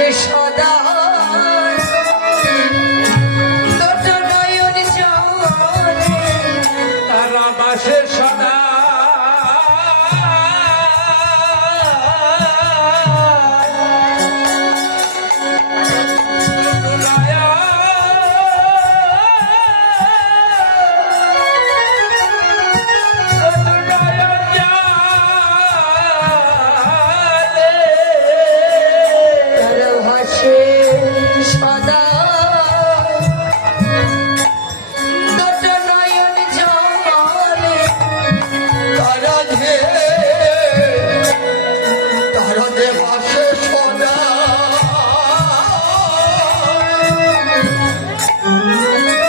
ভালোবাসে সদা দুটো নয়ন জলে তারা বাসে সদা সদা দুটো নয়ন জলে তারা যে বাসে সদা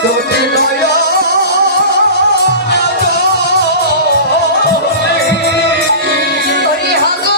দুটি হরি হাগো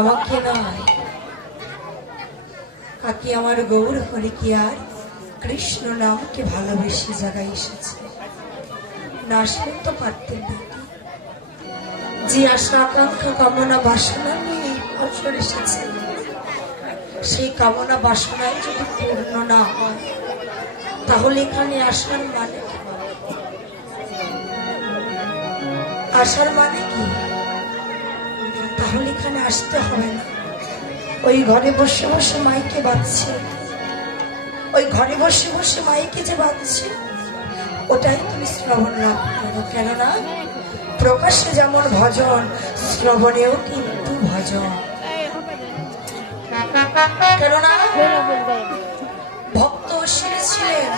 আমাকে নয় কাকি আমার গৌর হরে কি আর কৃষ্ণ নামকে ভালোবেসে জায়গায় এসেছে না আসলে তো পারতেন না যে আশা আকাঙ্ক্ষা কামনা বাসনা নিয়ে এই বছর এসেছে সেই কামনা বাসনায় যদি পূর্ণ না হয় তাহলে এখানে আসার মানে কি? আসার মানে কি? তাহলে এখানে আসতে হবে না। ওই ঘরে বসে বসে মাইকে বাজছে, ওই ঘরে বসে বসে মাইকে যে বাজছে ওটাই তুমি শ্রবণ লাভ করো। কেননা প্রকাশ্যে যেমন ভজন, শ্রবণেও কিন্তু ভজন। কেননা ভক্ত ছিলেন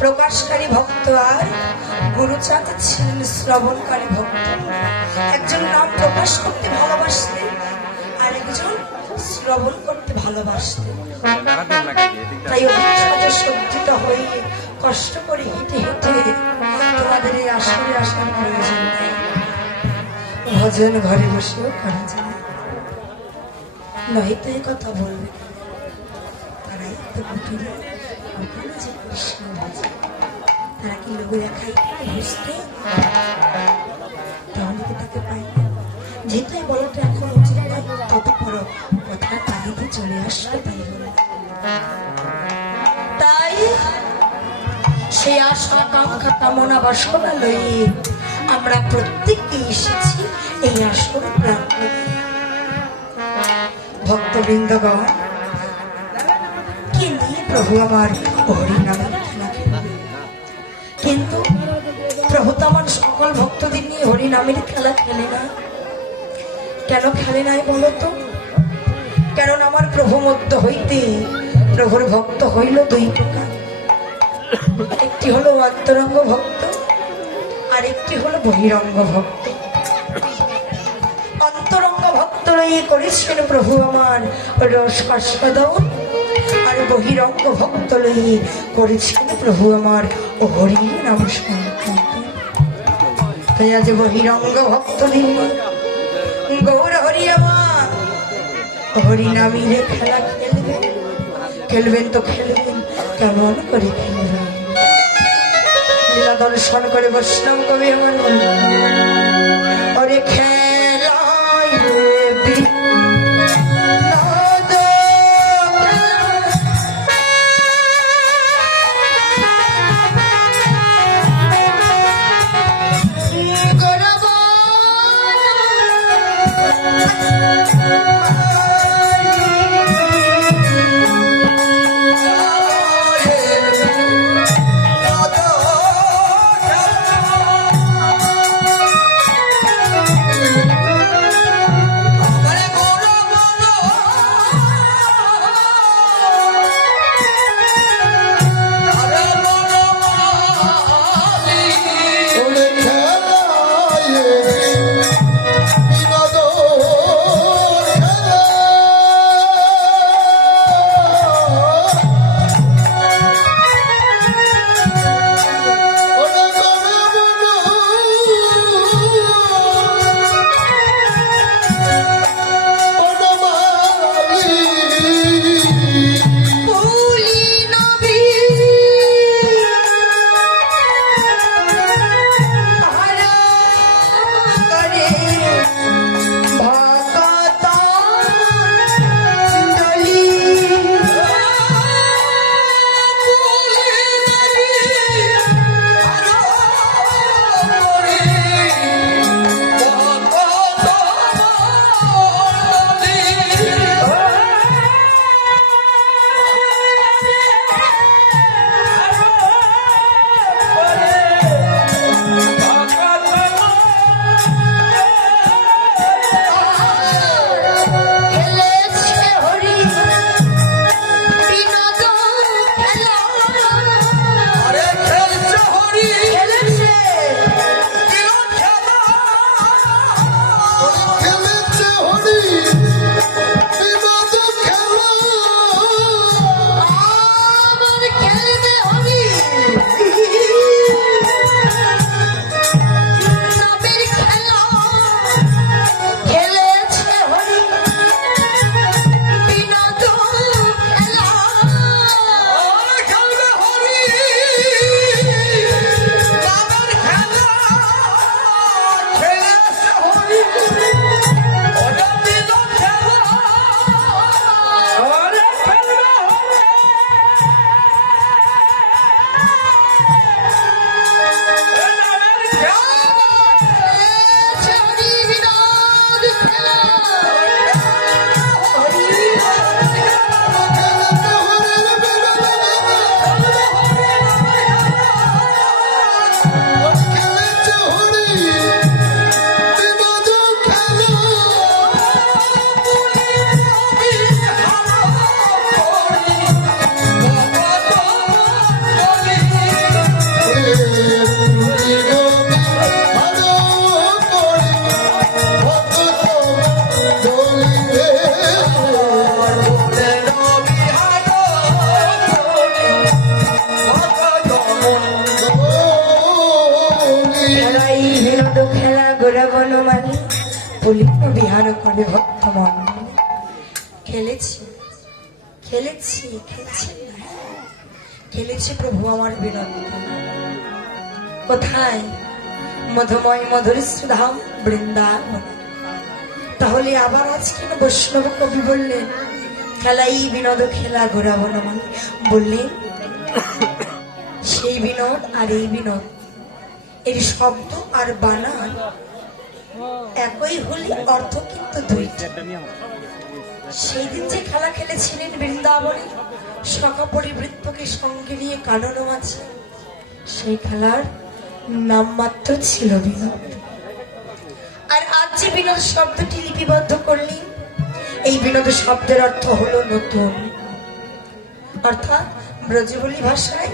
প্রকাশকারী ভক্ত আর গুরুচাঁদ ছিলেন শ্রবণকারী ভক্ত। একজন নাম প্রকাশ করতে ভালোবাসতেন আর একজন শ্রবণ করতে ভালোবাসতেন। তাই অভিজ্ঞতা সজ্জিত হয়ে কষ্ট করে হেঁটে হেঁটে তোমাদের এই আসরে আসার প্রয়োজন নেই। ভজন ঘরে বসেও করা যায়, নয়তো এই কথা বলবে তারাই তো কুটিরে ওখানে যে কৃষ্ণ ভজে তারা কি লোক দেখাই বুঝতে তাহলে কি তাকে পাই যেটাই বলতো এখন উচিত নয় তত পর কথা তাহিতে চলে আসবে। তাই বলে সেই আশা আকাঙ্ক্ষা কামনা বাসনা লইয়ে আমরা প্রত্যেককে এসেছি এই আসর প্রাঙ্গণে। ভক্তবৃন্দগণ কি নিয়ে প্রভু আমার হরিনামের খেলা খেলবে? কিন্তু প্রভু তো আমার সকল ভক্তদের নিয়ে হরিনামের খেলা খেলে না। কেন খেলে নাই বলতো? কারণ আমার প্রভু মধ্য হইতে প্রভুর ভক্ত হইল দুই প্রকার, একটি হলো অন্তরঙ্গ ভক্ত আর একটি হলো বহিরঙ্গ ভক্ত। অন্তরঙ্গ ভক্ত লইয়ে করেছেন প্রভু আমার রস আস্বাদন, আর বহিরঙ্গ ভক্ত লইয়ে করেছেন প্রভু আমার হরি নাম সংকীর্তন। তাই আজ বহিরঙ্গ ভক্ত দিন গৌর হরি আমার হরি নামিলে খেলা খেলবেন। খেলবেন তো খেলবেন, কেমন করে খেলবেন? লীলা দর্শন করে বৈষ্ণব কবি আমার ওরে খেলায় বিহার করে ভক্ত মন্ডল খেলেছি খেলেছি খেলেছি খেলেছি প্রভু আমার বিনন্দন। কোথায়? মধুময় মধুর সুধাম বৃন্দাবন। তাহলে আবার আজ কেন বৈষ্ণব কবি বললেন খেলাই বিনোদ খেলা ঘোরাবো না? বললেন সেই বিনোদ আর এই বিনোদ, এর শব্দ আর বানান একই হলে অর্থ কিন্তু দুইটি। সেই দিন যে খেলা খেলেছিলেন বৃন্দাবনে সখা পরিবৃত্তকে সঙ্গে নিয়ে কানন মাঝে, সেই খেলার নাম মাত্র ছিল বিনোদ। আর আজ যে বিনোদ শব্দটি লিপিবদ্ধ করলেন, এই বিনোদ শব্দের অর্থ হলো নতুন, অর্থাৎ ব্রজবুলি ভাষায়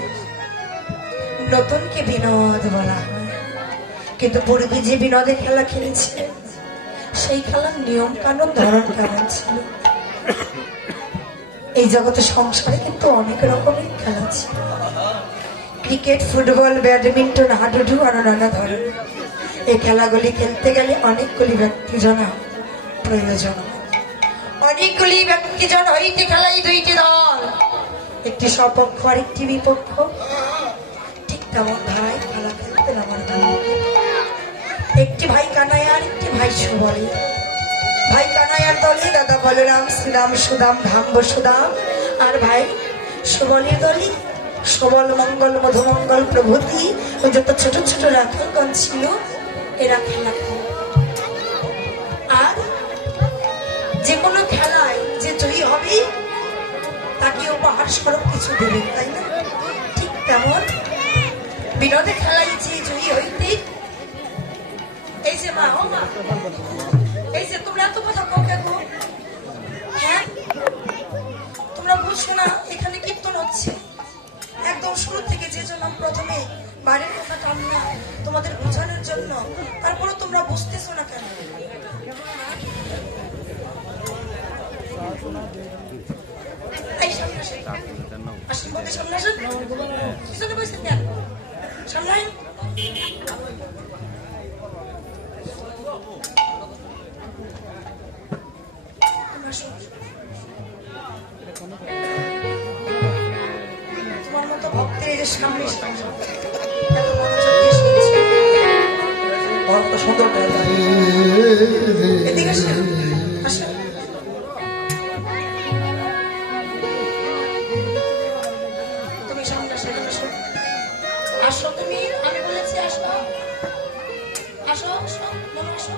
নতুনকে বিনোদ বলা হয়। কিন্তু পূর্বে যে বিনোদে খেলা খেলেছে, সেই খেলার নিয়ম কানুন ধরন কেমন ছিল? এই জগতে সংসারে কিন্তু অনেক রকমের খেলা ছিল, ক্রিকেট, ফুটবল, ব্যাডমিন্টন, হাডুডু আরো নানা ধরনের। এই খেলাগুলি খেলতে গেলে অনেকগুলি ব্যক্তিজন প্রয়োজন, অনেকগুলি ব্যক্তিজন হইতে খেলাই দুইটি দল, একটি সপক্ষ আর একটি বিপক্ষ। ঠিক তেমন ধারায় খেলা খেলতেন আমার বাবা। একটি ভাই কানাইয়া আর একটি ভাই সুবল। ভাই কানাইয়ার দলে দাদা বলরাম, শ্রীরাম, সুদাম, ধাম, বসুদাম, আর ভাই সুবলের দলে সবল, মঙ্গল, মধুমঙ্গল প্রভৃতি ওই যত ছোট ছোট রাখালগণ ছিল, এরা খেলা খেলে। আর যে কোনো খেলায় যে জয়ী হবে তাকে উপহার স্বরূপ কিছু দেবেন, তাই না? ঠিক তেমন বিনোদে খেলায় যে জয়ী হইতে, এই যে মা, ও মা, এই যে তোমরা এত কথা কাউকে গো, হ্যাঁ তোমরা বুঝছো না এখানে কীর্তন হচ্ছে একদম শুরু থেকে, যে জন্য প্রথমে বাড়ির কথা টানলাম তোমাদের বোঝানোর জন্য, তারপরে তোমরা বুঝতেছো না কেন? এই সামনে আসেন, আসেন বলতে সামনে আসেন, পিছনে বসে দেন, সামনে আসেন। তোমার মতো ভক্তের এই যে সামনে এত মনোযোগ দিয়ে শুনছে, অর্থ সুন্দর এদিকে আসেন, আসেন। তুমি সামনে আসো, আসো, আসো তুমি, আমি বলেছি আসো, আসো, আসো, মনে আসো,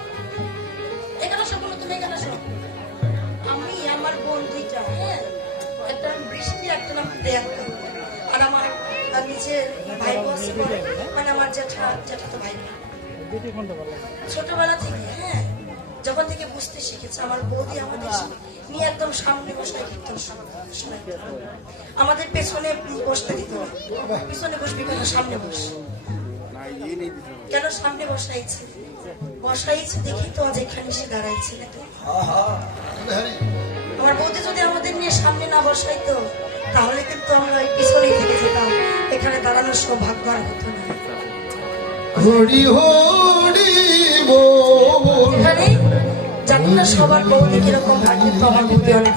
এখানে আসো, বলো তুমি এখানে আসো। আমি আমার বোন দুইটা, হ্যাঁ, একটা নাম বৃষ্টি, একটা নাম দেয়াক্কা, আর আমার নিজের ভাই বসে, মানে আমার জ্যাঠাতো ভাই। ছোটবেলা থেকে, হ্যাঁ, যখন থেকে বুঝতে শিখেছে, আমার বৌদি আমাদের নিয়ে একদম সামনে বসায় কীর্তন শোনাইত। আমাদের পেছনে বসতে দিত না, পিছনে বসবি কেন, সামনে বস। কেন সামনে বসাইছে? বসাইছে দেখি তো আজ এখানে এসে দাঁড়াইছে না তো। আমার বৌদি যদি আমাদের নিয়ে সামনে না বসাইতো, তাহলে কিন্তু আমরা ওই পিছনেই থেকে যেতাম, এখানে দাঁড়ানোর সৌভাগ্য আর হতো না। হরি হরি বল, এখানে জানি না সবার বৌদি কিরকম ভাগ্য, তো আমার বৌদি অনেক।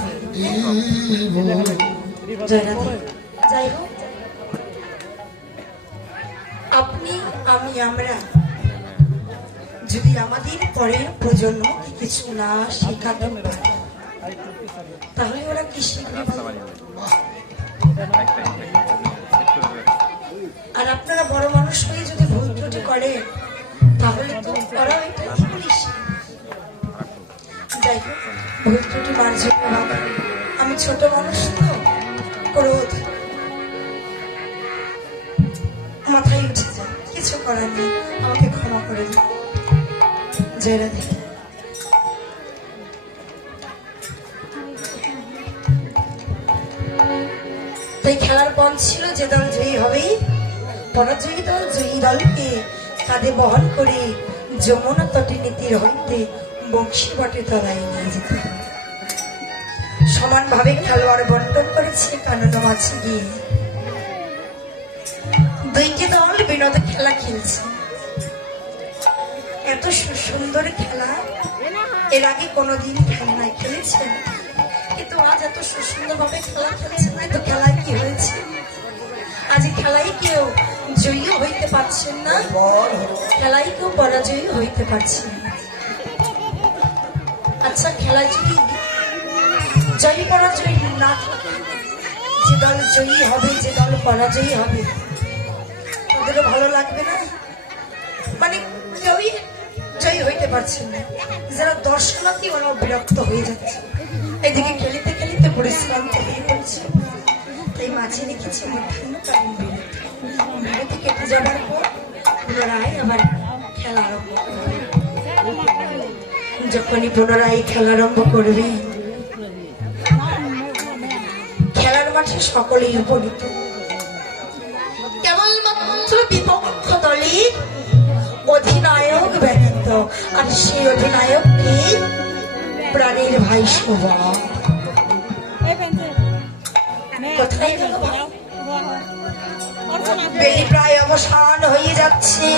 যাই হোক, আপনি, আমি, আমরা যদি আমাদের পরের প্রজন্মকে কিছু না শেখাতে পারি, তাহলে ওরা কি শিখবে? আর আপনারা বড় মানুষ হয়ে যদি ভুল ত্রুটি করেন, তাহলে তো ওরা এটা কি শিখবে? যাই হোক, ভুল ত্রুটি মার্জন, আমি ছোট মানুষ তো, ক্রোধ মাথায় উঠে যায়, কিছু করার নেই, আমাকে ক্ষমা করে দিন। জয় রাধে। তাই খেলার পণ ছিল যে দল জয়ী হবেই, পরাজয়ী দল জয়ী দলকে কাঁধে বহন করে যমুনা তটে নীতির হইতে বংশী বটে তলায় নিয়ে যেতে। সমানভাবে খেলোয়াড় বন্টন করেছে কানন মাঝে গিয়ে। দুইটি দল বিনোদে খেলা খেলছে, এত সুন্দর খেলা এর আগে কোনোদিন খেলনায় খেলেছেন, কিন্তু আজ এত সুন্দর ভাবে খেলা খেলছে না। তো খেলায় কি হয়েছে? আজ খেলায় কেউ জয়ী হইতে পারছেন না, খেলায় কেউ পরাজয়ী হইতে পারছেন না। আচ্ছা, খেলায় যদি জয়ী পরাজয়ী না থাকে, যে দল জয়ী হবে, যে দল পরাজয়ী হবে, ওদেরও ভালো লাগবে না, মানে কেউই জয়ী হইতে পারছেন না, যারা দর্শনার্থী ওরা বিরক্ত হয়ে যাচ্ছে, এদিকে খেলিতে খেলিতে পরিশ্রান্ত হয়ে পড়ছে। তাই মাঝে রেখেছি মধ্যাহ্নকালীন বিরতি, বিরতি কেটে যাবার পর পুনরায় আবার খেলা আরম্ভ করবে। যখনই পুনরায় খেলা আরম্ভ করবে, খেলার মাঠে সকলেই উপনীত, কেবলমাত্র বিপক্ষ দলে অধিনায়ক ব্যতীত, আর সেই অধিনায়ক কি? প্রাণীর ভাই শোভা। কোথায় গেল ভাই? বেলি প্রায় অবসান হয়ে যাচ্ছে,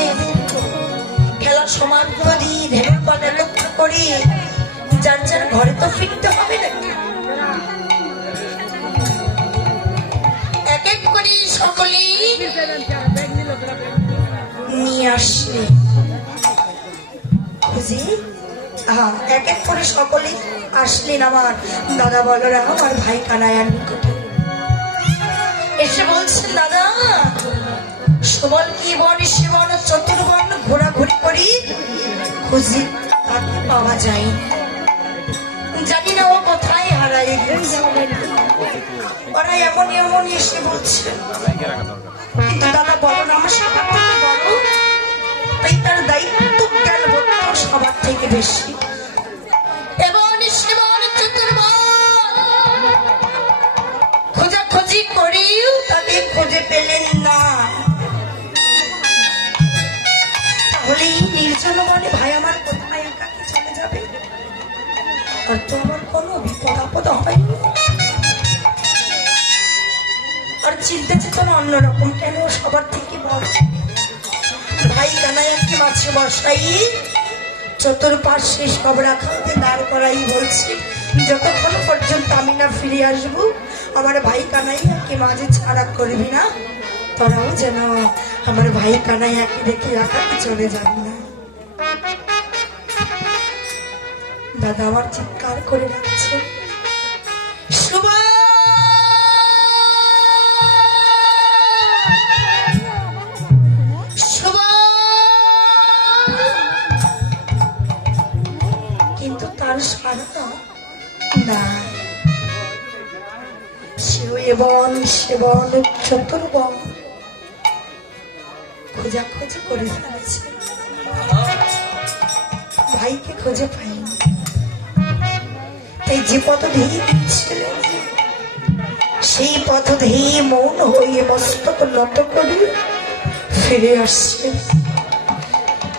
খেলা সমাপ্ত দিয়ে ধেনুর পানে লক্ষ্য করি যার যার ঘরে তো ফিরতে হবে নাকি। এক এক করে সকলেই নিয়ে আসলে খুঁজি, এক এক করে সকলেই আসলেন আমার দাদা বলরাম আর ভাই কানায়ার নিকটে। এসে বলছেন, দাদা সুবল কি বন শিবন চতুর্বর্ণ ঘোরাঘুরি করি, খুঁজি তাকে পাওয়া যায়, জানি না ও কোথায় হারাই গেছে। ওরা এমনই এমনই এসে বলছে, কিন্তু দাদা বলরাম আমার সবার থেকে বড়, তাই তার দায়িত্ব জ্ঞান বোধ সবার থেকে বেশি। খোঁজাখুঁজি করেও তাকে খুঁজে পেলেন না। তাহলে এই নির্জন মানে ভাই আমার কোথায় একাকে চলে যাবে, আর তো আমার কোনো বিপদ আপদ হয়নি। আর চিন্তা চেতনা অন্যরকম, কেন সবার থেকে বড়। ভাই কানাইয়াকে মাঝে বসাই চতুর্পার্শ্বে সব রাখাতে দাঁড় করাই বলছি, যতক্ষণ পর্যন্ত আমি না ফিরে আসবো আমার ভাই কানাইয়াকে মাঝে ছাড়া করবি না, তোরাও যেন আমার ভাই কানাইয়াকে দেখে রাখাতে চলে যাবি না। দাদা আমার চিৎকার করে রাখছে, কিন্তু তার সারা না। সেবন সেবন চতুর্বন খোঁজাখুঁজি করে ফেলেছে, ভাইকে খুঁজে পাইনি। তাই যে পথ ধেয়ে দিচ্ছিলেন সেই পথ ধেয়ে মৌন হয়ে মস্তক নত করে ফিরে আসছে,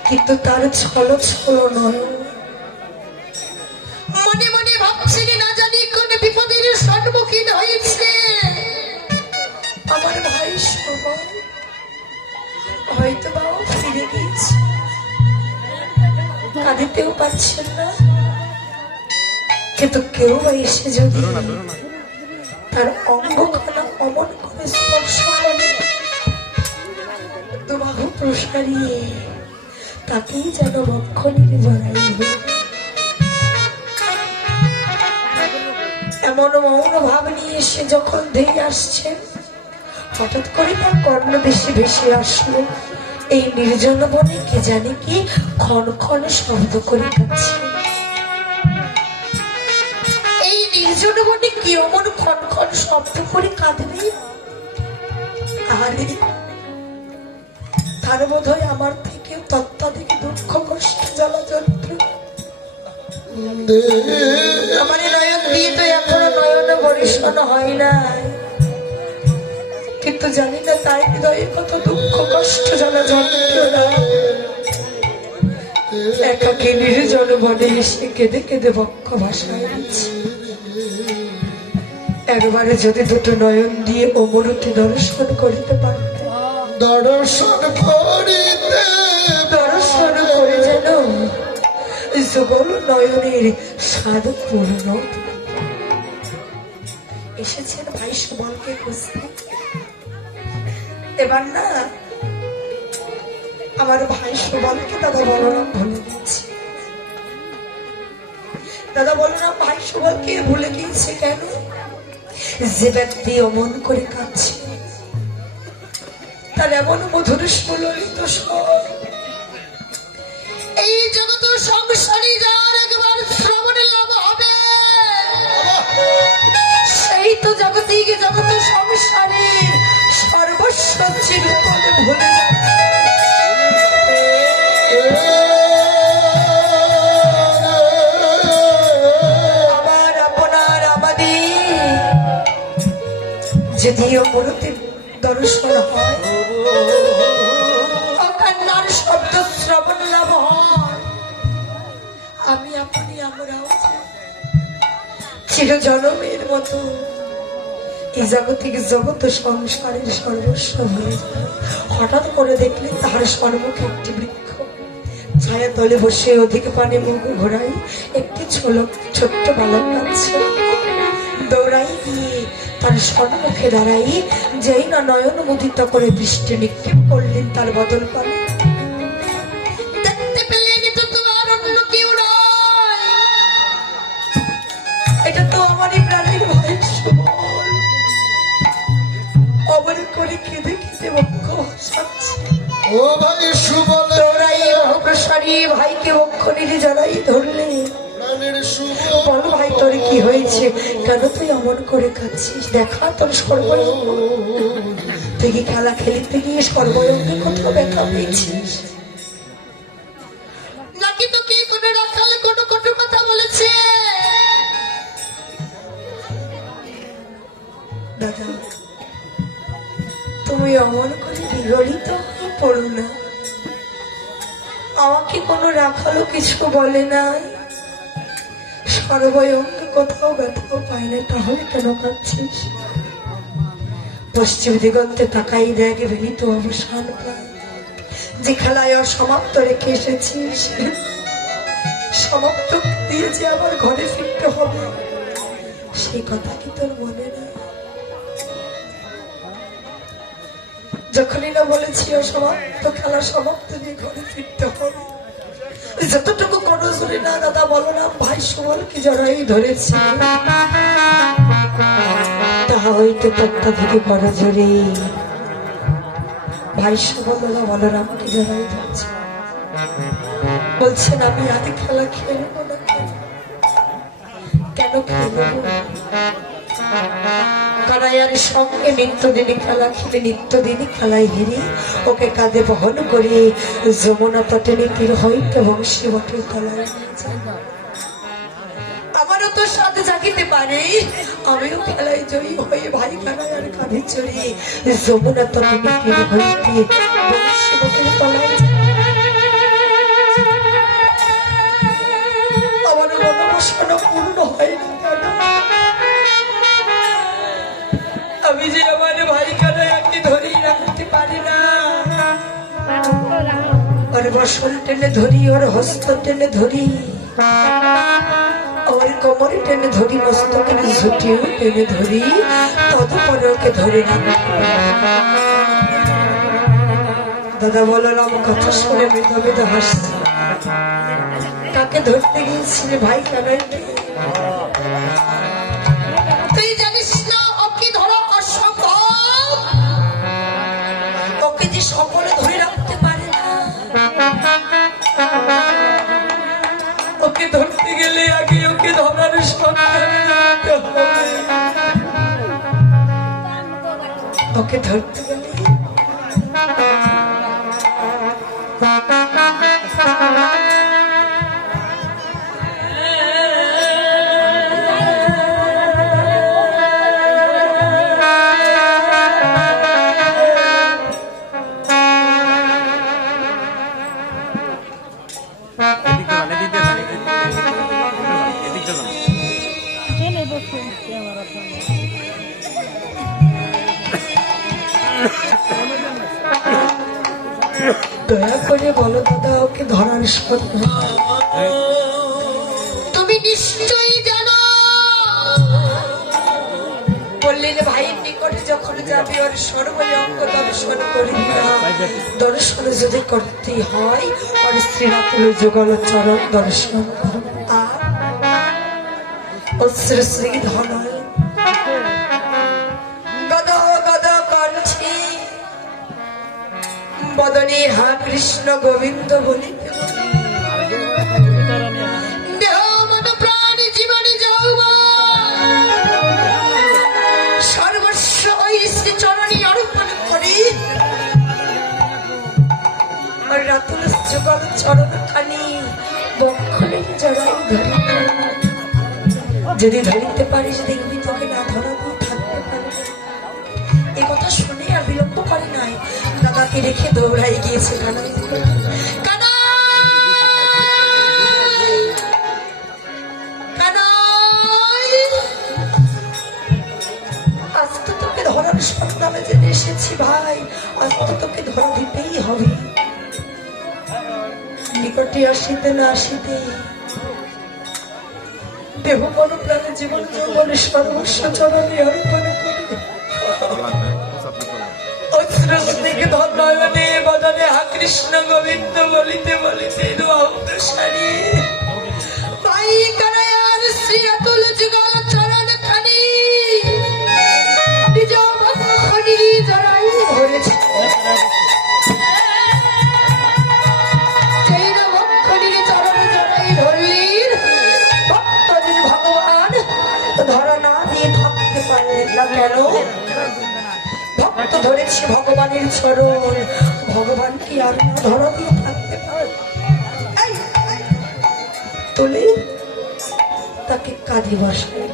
কিন্তু তার ছল ছল নয়, মনে মনে ভাবছেন না জানি কোন বিপদের সম্মুখীন হয়েছে আমার ভাই সবাই, হয়তো বাবা ফিরে গিয়েছে। কাঁদিতেও পারছেন না, কিন্তু কেউ এসে যদি তার অঙ্গখানা অমন করে স্পর্শ করে, দুবাহু প্রসারিয়ে তাকেই যেন বক্ষ নিয়ে জড়াই হবে। এমন মৌন ভাব নিয়ে এসে যখন ধেয়ে আসছে, হঠাৎ করে তার কর্ণ বেশি ভেসে আসলো, এই নির্জন বনে কে জানে কি ক্ষণ ক্ষণ শব্দ করে কাঁদছে। এই নির্জন বনে কি অমন ক্ষণ ক্ষণ শব্দ করে কাঁদবে? আরে তার বোধ হয় আমার থেকে তত্ত্বাধিক দুঃখ কষ্ট জ্বালা যন্ত্রণা। আমার নয়ন দিয়ে তো এখনো নয়ন বরিশন হয় না, কিন্তু জানি না তার হৃদয়ে কত দুঃখ কষ্ট জ্বালা যন্ত্রণা। একাকে নির্জন বনে এসে কেঁদে কেঁদে বক্ষ ভাষায় দিচ্ছে। একবারে যদি দুটো নয়ন দিয়ে অমরতি দর্শন করিতে পারত, দর্শন করিতে দর্শন করে যেন যুগল নয়নের স্বাদ পূর্ণ। এসেছেন ভাই সুবলকে খুঁজতে, এবার না আমার ভাই সুবলকে দাদা বলরাম ভুলে গেছে। দাদা বলরাম ভাই সুবলকে ভুলে গিয়েছে কেন? যে ব্যক্তি অমন করে কাঁদছে তার এমন মধুর সুললিত স্বর। এই জগৎ সংসারী যার একবার শ্রবণে লাভ হবে, সেই তো জগতিক জগৎ সংসারে সর্বস্ব চিরতরে ভুলে যাবে। আমার আপনার আমাদের যদিও মূর্তি দর্শন হয়, অকান্নার শব্দ শ্রবণ লাভ হয়, আমি আপনি আমরাও চিরজনমের মতো এই জাগতিক জগৎ সংসারের সর্বস্ব হয়ে যায়। হঠাৎ করে দেখলে তাহার সম্মুখে একটি বৃক্ষ, ছায়া তলে বসে অধিক পানে মুখ ঘোরাই একটি ছোট্ট বালক আছে। দৌড়াই গিয়ে তার সম্মুখে দাঁড়াই, যেই না নয়ন মুদিত করে দৃষ্টি নিক্ষেপ করলেন তার বদল পালে। দেখতে পেলেন এটা তোমার অন্য কেউ নয়, এটা তো আমারই প্রাণের ভাই সুবল। অবল করে কেঁদে কেঁদে বক্ষ ভাসাচ্ছে। ও ভাই সুবল, দৌড়াই অগ্রসরী ভাইকে বক্ষ নিয়ে জড়াই ধরলে। প্রাণের সুবল, বল ভাই তোর কি হয়েছে, কেন তুই অমন করে কাঁদছিস? দেখা তোর সর্বয়ঙ্গ, তুই কি খেলা খেলিতে গিয়ে সর্বয়ঙ্গে কোথাও ব্যথা পেয়েছিস নাকি? তো কি কোনো রাখালে কোনো কটু কথা বলেছে? দাদা, তুমি অমন করে বিগলিত হয়ে পড়ো না। আমাকে কোনো রাখালো কিছু বলে নাই, সর্বয়ঙ্গে কোথাও ব্যথাও পাই না, তাহলে কেন কাঁদছিস? পশ্চিম দিগন্তে তাকাই দেখ ভেলিত অবসান পায়। যে খেলায় অসমাপ্ত রেখে এসেছিস, সমাপ্ত দিয়ে যে আবার ঘরে ফিরতে হবে, সেই কথা কি তোর মনে না? যখনই না বলেছি অসমাপ্ত খেলা সমাপ্ত দিয়ে ঘরে ফিরতে হবে, যতটুকু কোনো জোরে না দাদা বলো না ভাই সুবল কি জড়াই ধরেছে, তাহা হইতে তত্ত্বাধিক বড় জোরে ভাই সুবল বলরাম কি জড়াই ধরেছে। বলছেন আমি আগে খেলা খেলবো না। কেন খেলবো? কানাইয়ার সঙ্গে নিত্যদিনই খেলা খেলে নিত্যদিনই খেলায় হেরে ওকে কাঁধে বহন করে যমুনা তটে নীতির হইতে বংশী বটের তলায়। আমারও তো সাথে জাগিতে পারে, আমিও খেলায় জয়ী হয়ে ভাই কানাইয়ার কাঁধে চড়ে যমুনা তটে নীতির হইতে বংশী বটের তলায়। আমার মনোবাসনা পূর্ণ হয় না কেন? আমি যে আমার ভাই কানাইয়াকে ধরি রাখতে পারি না। ওর বসন টেনে ধরি, ওর হস্ত টেনে ধরি, ওর কোমরে টেনে ধরি, মস্তকের ঝুঁটিও টেনে ধরি, তদপরে ওকে ধরে না। দাদা বললাম কথা শুনে মৃদা মৃদা হাসছে। কাকে ধরতে গিয়েছিলে? ভাই কানাইয়াকে। তুই জানিস না ওকে ধরা অসম্ভব, ওকে যে সকলে ধরে রাখতে পারে না। ওকে ধরতে গেলে আগে ওকে ধরার সন্ধান নিতে হবে। ওকে ধরতে গেলে দয়া করে বলো দাদা ওকে ধরার সন্ধান। তুমি নিশ্চয়ই জানো। বললেন ভাইয়ের নিকটে যখন যাবে ওর সর্বঙ্গ দর্শন করবি না। দর্শন যদি করতে হয় ওর শ্রীরাতুল যুগল চরণ দর্শন করবে। আর ও শ্রী শ্রী ধনয় গদ গদ কণ্ঠে বদনে হা কৃষ্ণ গোবিন্দ বলিতে দেহ মন প্রাণ জীবন যৌবন সর্বস্ব ওই শ্রী চরণে অর্পণ করি আর রাতুল যুগল চরণ খানি বক্ষলে জড়াই ধরি যদি ধরিতে পারিস দেখবি তোকে না ধরাবো থাকতে পারবে এ কথা শুনে আর বিলম্ব করে নাই দাদাকে রেখে দৌড়াই গিয়েছে কানাই কানাই কানাই আজ তো তোকে ধরার সন্ধানে জেনে এসেছি ভাই আজ তো তোকে ধরা দিতেই হবে নিকটে আসিতে না আসিতে দেহ মন প্রাণে জীবন যৌবনে সর্বস্ব চরণে অর্পণ করে অশ্রুস্নিগ্ধ নয়নে বদনে হা কৃষ্ণ গোবিন্দ বলিতে বলিতে অগ্রসরী ভাই কানাইয়ার শ্রী অতুল যুগল চরণ খানি নিজ বক্ষনি জড়াই ধরেছে ধরা না দিয়ে থাকতে পারলেন না কেন ভক্ত ধরেছি ভগবানের চরণ ভগবান কি আর না ধরা দিয়ে থাকতে পারে তুলে তাকে কাঁধে বসায়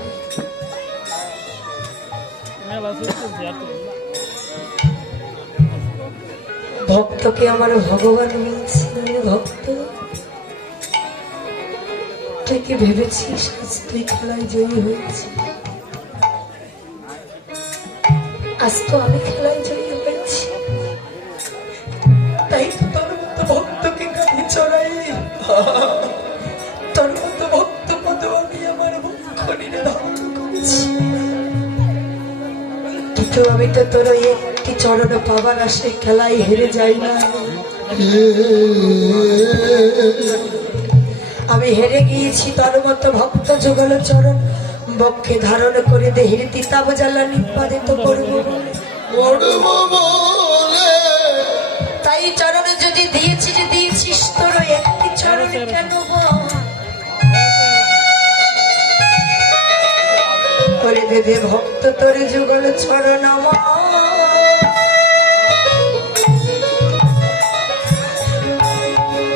ভক্তকে আমার ভগবান বলছি ভক্ত থেকে ভেবেছিস আজ তুই খেলায় জয়ী হয়েছি আজ তো আমি খেলায় জয়ী হয়েছি তাই তো তোর মতো ভক্তকে কাঁধে চড়াই তোর মতো ভক্ত মতো আমি আমার বক্ষণে ধারণ করেছি কিন্তু আমি তো তোর ওই একটি চরণ পাবার আসে খেলায় হেরে যাই না আমি হেরে গিয়েছি তার মতো ভক্ত যুগল চরণ বক্ষে ধারণ করে দেহের তিতাব জ্বালা নিপাদিত করবো তাই চরণ যদি দিয়েছিস তোর একটি চরণে কেন করে দেবে ভক্ত তোর যুগল চরণ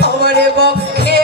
আমার বক্ষে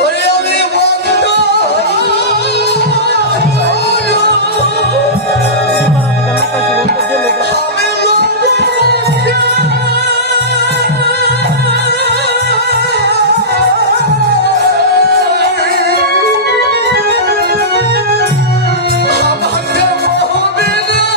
ওরে আমি বন্ধ আমাকে মোহবিনা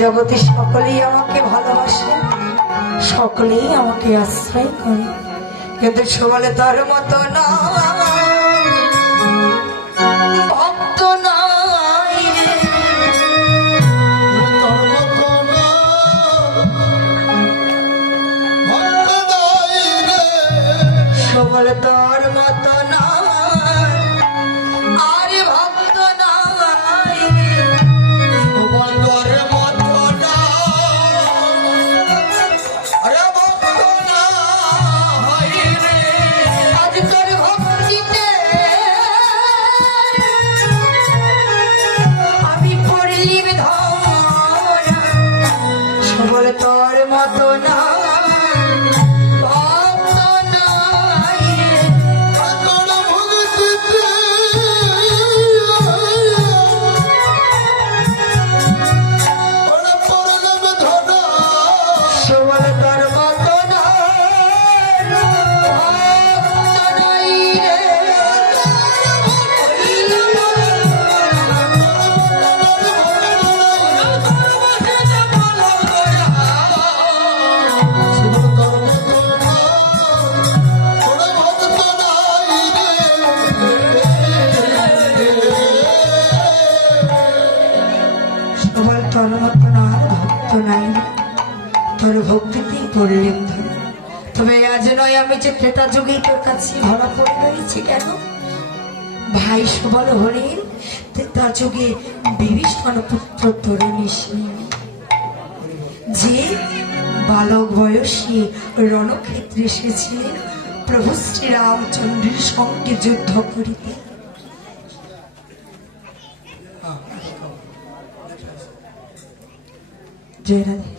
জগতে সকলেই আমাকে ভালোবাসে, সকলেই আমাকে আশ্রয় করে, কিন্তু সবলে তার মতো না ভক্ত নাই রে। সবলে তার মতো না আর ভক্ত নাই আজ তোর ভক্তিতে আমি পড়লিম ধরা। সবলে তোর মতো না ভক্ত নাই রে। সবলে তোর মতো না ভক্ত নাই রে। সবল তোর মতো না আর ভক্ত নাই, তোর ভক্তিতেই পড়লেন ধরে। তবে আজ নয়, আমি যে ক্রেতা যুগেই তোর কাছে ধরা পড়ে রয়েছি কেন? ভাই সবল হলেন ত্রেতা যুগে বিভীষণ পুত্র তরুণী সিং, যে বালক বয়সে রণক্ষেত্রে এসেছিলেন প্রভু শ্রীরামচন্দ্রের সঙ্গে যুদ্ধ করিতে। জয় রাধে।